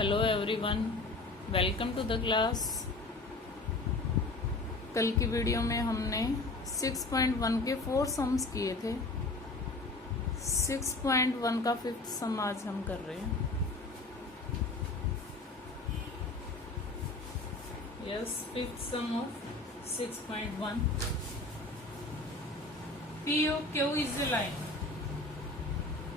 Hello everyone, welcome to the class. कल की video में हमने 6.1 के 4 सम्स किए थे। 6.1 का 5th सम आज हम कर रहे हैं। Yes, 5th sum of 6.1। POQ is a line.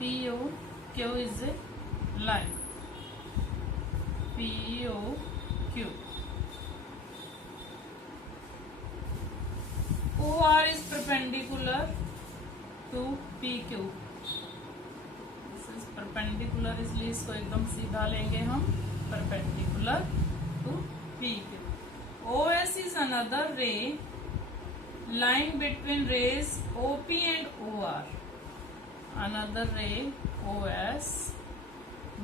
POQ is a line. POQ. OR is perpendicular to PQ. This is perpendicular, इसलिए इसको एकदम सीधा लेंगे हम, perpendicular to PQ. OS is another ray lying between rays OP and OR. Another ray OS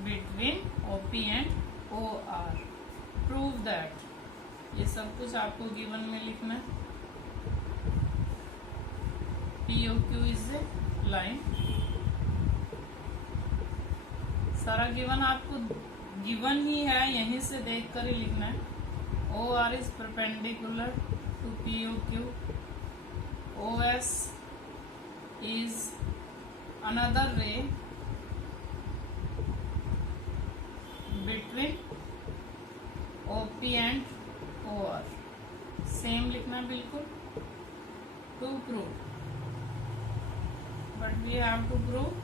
between OP and OR. Prove that. ये सब कुछ आपको गिवन में लिखना है। POQ is a line. सारा गिवन आपको गिवन ही है, यहीं से देख कर ही लिखना है। OR is perpendicular to POQ. OS is another ray between OP and OR. Same लिखना बिल्कुल। To prove, but we have to prove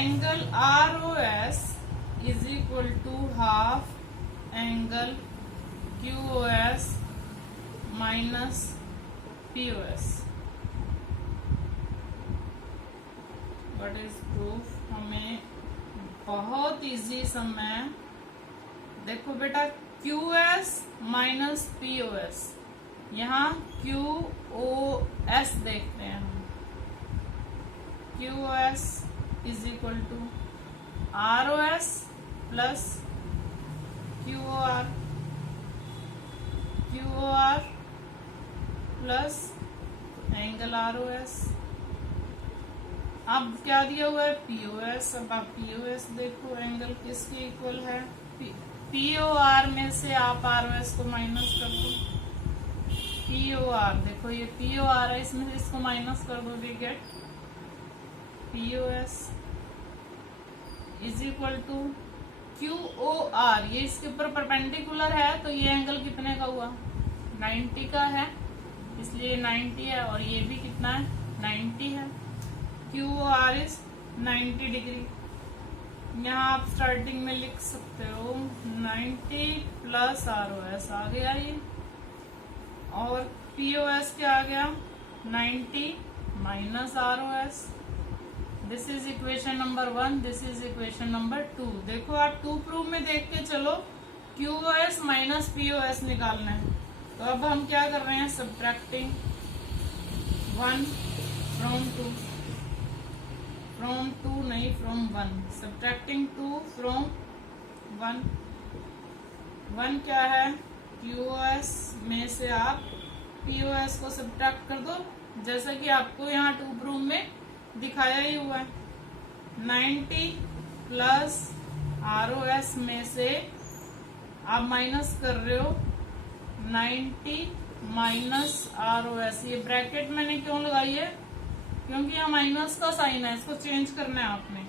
angle ROS is equal to half angle QOS minus POS. What is proof? हमें बहुत easy सम है। देखो बेटा, QS minus POS, यहाँ QOS देखते हैं हम। QOS is equal to ROS plus QOR, QOR plus angle ROS। अब क्या दिया हुआ है? POS। अब आप POS देखो, एंगल किसके इक्वल है? POR में से आप ROS को माइनस कर दो। POR देखो, ये POR है, इसमें से इसको माइनस कर दो, we get POS is equal to QOR। ये इसके ऊपर परपेंडिकुलर है, तो ये एंगल कितने का हुआ? 90 का है, इसलिए 90 है, और ये भी कितना है? 90 है। QOR is 90 degree. यहाँ आप स्टार्टिंग में लिख सकते हो 90 प्लस ROS आ गया ये, और POS क्या आ गया? 90 minus ROS। This is equation number 1, this is equation number 2। देखो आप 2 प्रूफ में देख के चलो, QOS माइनस POS निकालना है। तो अब हम क्या कर रहे हैं? सब्ट्रैक्टिंग 1 फ्रॉम 2, फ्रॉम 2 नहीं, फ्रॉम 1। Subtracting 2 from 1। 1 क्या है? QOS में से आप POS को सब्ट्रैक्ट कर दो, जैसा कि आपको यहाँ 2 प्रूफ में दिखाया ही हुआ है। 90 प्लस ROS में से आप माइनस कर रहे हो 90 माइनस ROS। ये ब्रैकेट मैंने क्यों लगाई है? क्योंकि यहाँ माइनस का साइन है, इसको चेंज करना है आपने।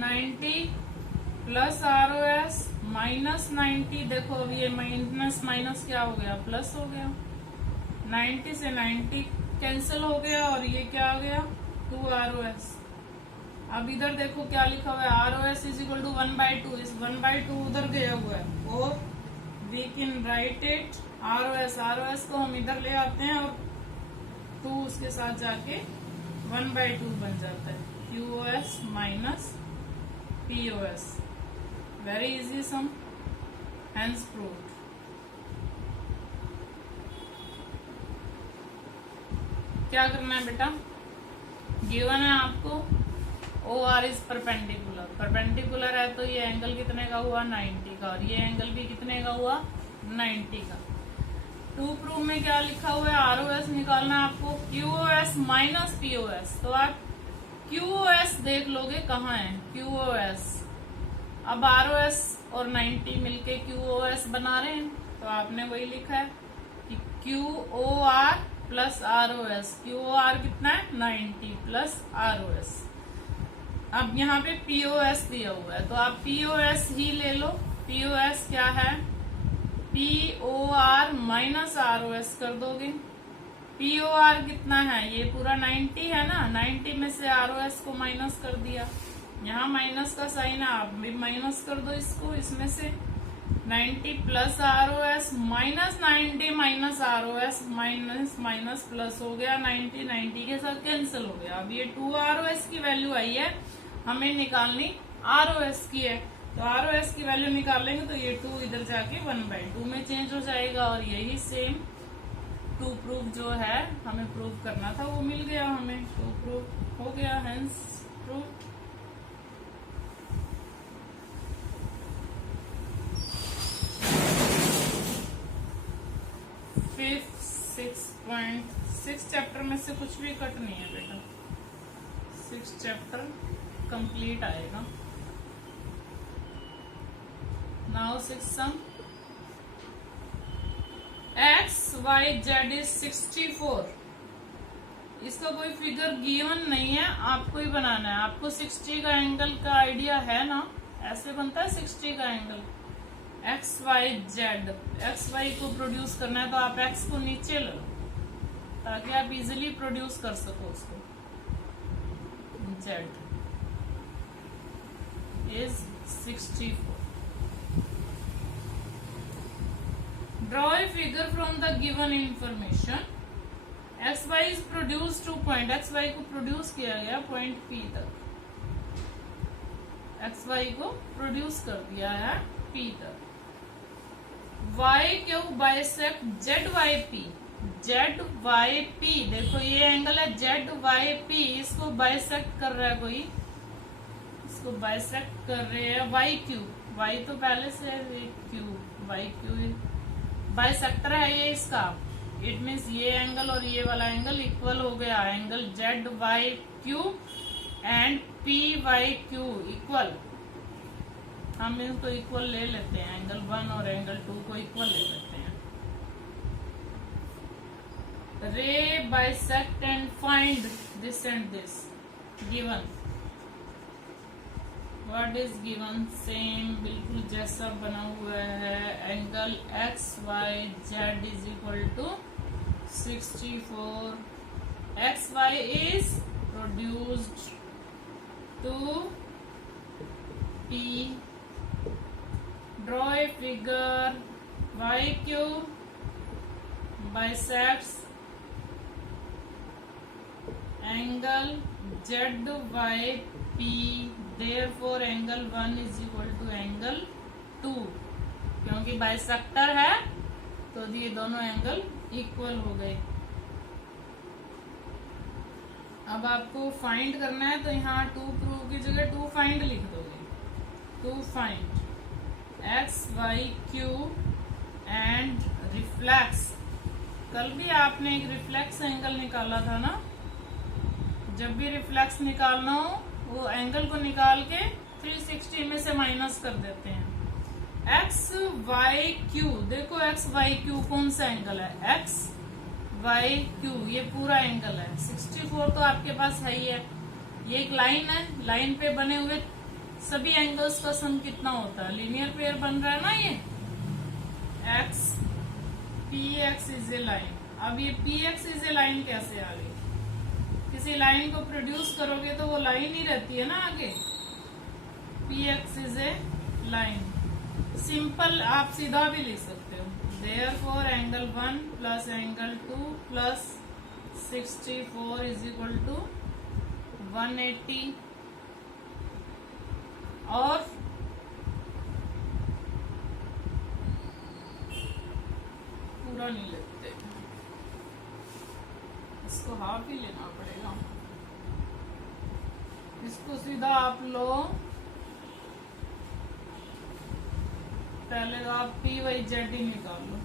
90 प्लस ROS माइनस 90। देखो अब ये माइनस माइनस क्या हो गया? प्लस हो गया। 90 से 90 कैंसिल हो गया, और ये क्या आ गया? 2 ROS। अब इधर देखो क्या लिखा हुआ है? ROS is equal to 1/2। इस 1/2 उधर गया हुआ है, और we can write it ROS को हम इधर ले आते हैं, और 2 उसके साथ जाके 1/2 बन जाता है। QOS minus POS। Very easy sum, hence proved. क्या करना है बेटा? गिवन है आपको OR इज परपेंडिकुलर। परपेंडिकुलर है तो ये एंगल कितने का हुआ? 90 का, और ये एंगल भी कितने का हुआ? 90 का। 2 प्रूफ में क्या लिखा हुआ है? ROS निकालना है आपको। QOS माइनस POS, तो आप QOS देख लोगे कहाँ है, QoS। अब ROS और 90 मिलके QoS बना रहे हैं, तो आपने वही लिखा है कि QOR प्लस ROS। QOR कितना है 90 प्लस ROS। अब यहाँ पे POS दिया हुआ है, तो आप POS ही ले लो। POS क्या है, POR माइनस ROS कर दोगे। POR कितना है, ये पूरा 90 है ना, 90 में से ROS को माइनस कर दिया, यहाँ माइनस का साइन है, आप भी माइनस कर दो इसको, इसमें से 90 plus ROS minus 90 minus ROS minus minus plus हो गया, 90 90 के साथ कैंसिल हो गया। अब ये 2 ROS की वैल्यू आई है, हमें निकालनी ROS की है, तो ROS की वैल्यू निकालेंगे तो ये 2 इधर जाके 1/2 में चेंज हो जाएगा, और यही सेम 2 प्रूफ जो है हमें प्रूव करना था वो मिल गया हमें, 2 प्रूफ हो गया, हेंस प्रूफ। फिफ्थ 6.6 चैप्टर में से कुछ भी कट नहीं है बेटा, 6 चैप्टर कंप्लीट आएगा। Now 6 some. X, Y, Z is 64। इसका कोई फिगर गिवन नहीं है, आपको ही बनाना है। आपको 60 का एंगल का आइडिया है ना, ऐसे बनता है 60 का angle. X, Y, Z, X, Y को प्रोड्यूस करना है तो आप X को नीचे लो ताकि आप इजीली प्रोड्यूस कर सको उसको। Z is 64। Draw a figure from the given information। XY is produced to point, XY को प्रोड्यूस किया गया पॉइंट P तक, XY को प्रोड्यूस कर दिया है P तक। YQ बाइसेक्ट ZYP, ZYP देखो ये एंगल है ZYP, इसको बाइसेक्ट कर रहा है कोई, इसको बाइसेक्ट कर रहे हैं YQ, Y तो पहले से है, Q YQ बाइसेक्टर है ये इसका, इट मीन्स ये एंगल और ये वाला एंगल इक्वल हो गया, angle ZYQ and PYQ equal, हम इनको इक्वल ले लेते हैं, एंगल 1 और एंगल 2 को इक्वल ले लेते हैं। Ray bisect and find this and this given. What is given, same बिल्कुल जैसा बना हुआ है, angle XYZ is equal to 64। XY is produced to P। Draw a figure, YQ bisects angle ZYP, therefore angle 1 is equal to angle 2। क्योंकि bisector है तो ये दोनों एंगल इक्वल हो गए। अब आपको फाइंड करना है तो यहाँ 2 प्रूव की जगह 2 फाइंड लिख दोगे, 2 फाइंड XYQ एंड रिफ्लेक्स। कल भी आपने एक रिफ्लेक्स एंगल निकाला था ना, जब भी रिफ्लेक्स निकालना हो वो एंगल को निकाल के 360 में से माइनस कर देते हैं। XYQ देखो, XYQ कौन सा एंगल है, XYQ ये पूरा एंगल है, 64 तो आपके पास है ही है। ये एक लाइन है, लाइन पे बने हुए सभी एंगल्स का सम कितना होता है, लीनियर पेयर बन रहा है ना ये, X PX is a line. अब ये PX इज ए लाइन कैसे आ गई, किसी लाइन को प्रोड्यूस करोगे तो वो लाइन ही रहती है ना आगे, PX is a line. Simple आप सीधा भी लिख सकते हो, therefore angle 1 plus angle 2 plus 64 is equal to 180। और पूरा नहीं लेते, इसको हाफ ही लेना पड़ेगा। इसको सीधा आप लो, पहले तो आप PYZ ही निकाल लो,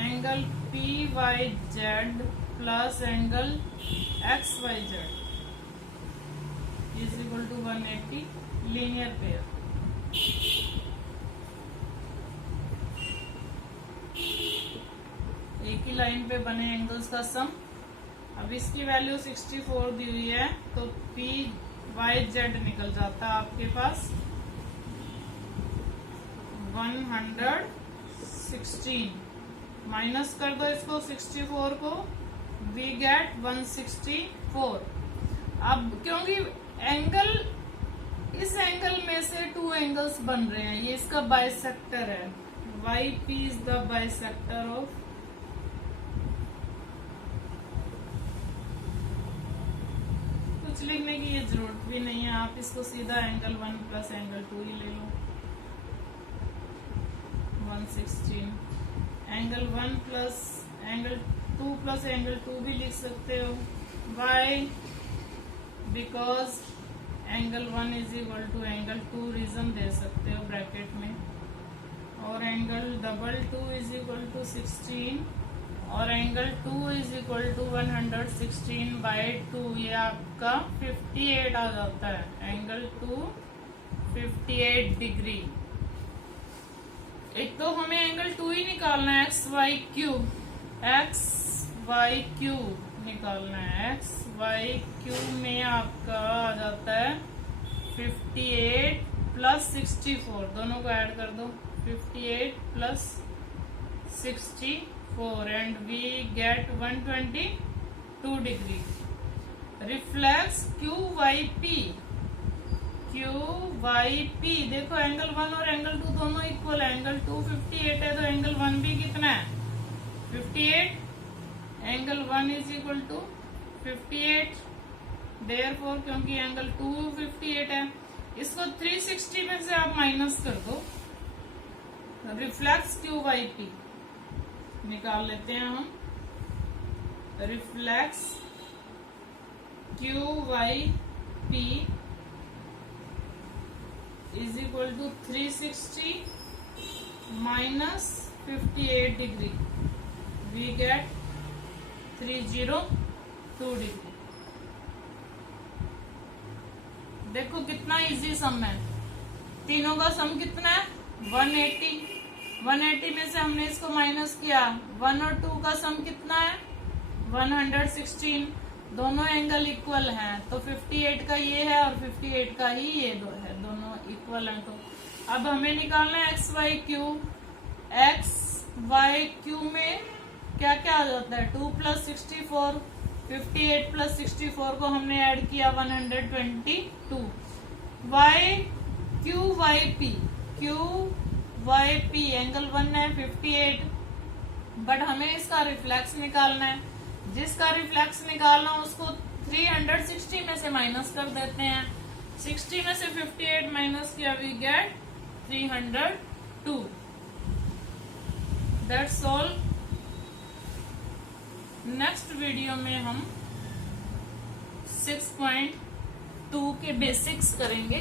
angle PYZ plus angle XYZ 180 linear pair. एक ही लाइन पे बने एंगल्स का सम। अब इसकी वैल्यू 64 दी हुई है तो पी वाई जेड निकल जाता है आपके पास 116। माइनस कर दो इसको 64 को, वी गेट 164। अब क्योंकि एंगल, इस एंगल में से 2 एंगल्स बन रहे हैं, ये इसका बाइसेक्टर है। Y P is the bisector of लिखने की ये जरूरत भी नहीं है, आप इसको सीधा एंगल 1 प्लस एंगल 2 ही ले लो। 116 angle 1 plus angle 2 plus angle 2 भी लिख सकते हो। Why? Because angle 1 is equal to angle 2 reason दे सकते हो ब्रैकेट में, और angle double 2 is equal to 16 और एंगल 2 इज इक्वल टू 116/2, ये आपका 58 आ जाता है। Angle 2 58 degree. एक तो हमें एंगल 2 ही निकालना है, एक्स वाई क्यूब निकालना है। एक्स वाई क्यूब में आपका आ जाता है 58 प्लस 64, दोनों को ऐड कर दो, 58 plus 64 and we get 122 degree. Reflex Q Y P, देखो एंगल 1 और एंगल 2 दोनों इक्वल है। एंगल 2 58 है तो एंगल 1 भी कितना है 58। Angle 1 is equal to 58, therefore क्योंकि एंगल 2 58 है, इसको 360 में से आप माइनस कर दो। रिफ्लेक्स क्यू वाई पी निकाल लेते हैं हम। Reflex Q Y P is equal to 360 minus 58 degree, we get 302 degree. देखो कितना इजी सम है, तीनों का सम कितना है 180। 180 में से हमने इसको माइनस किया, 1 और 2 का सम कितना है 116। दोनों एंगल इक्वल हैं तो 58 का ये है और 58 का ही ये दो है, दोनों इक्वल हैं। तो अब हमें निकालना है एक्स वाई क्यू में क्या क्या आ जाता है 2 प्लस 64, 58 प्लस 64 को हमने ऐड किया 122। क्यू वाई पी एंगल 1 है 58, बट हमें इसका रिफ्लेक्स निकालना है। जिसका रिफ्लेक्स निकालना उसको 360 में से माइनस कर देते हैं। 60 में से 58 माइनस किया, we get 302। That's all. Next video में हम 6.2 के बेसिक्स करेंगे।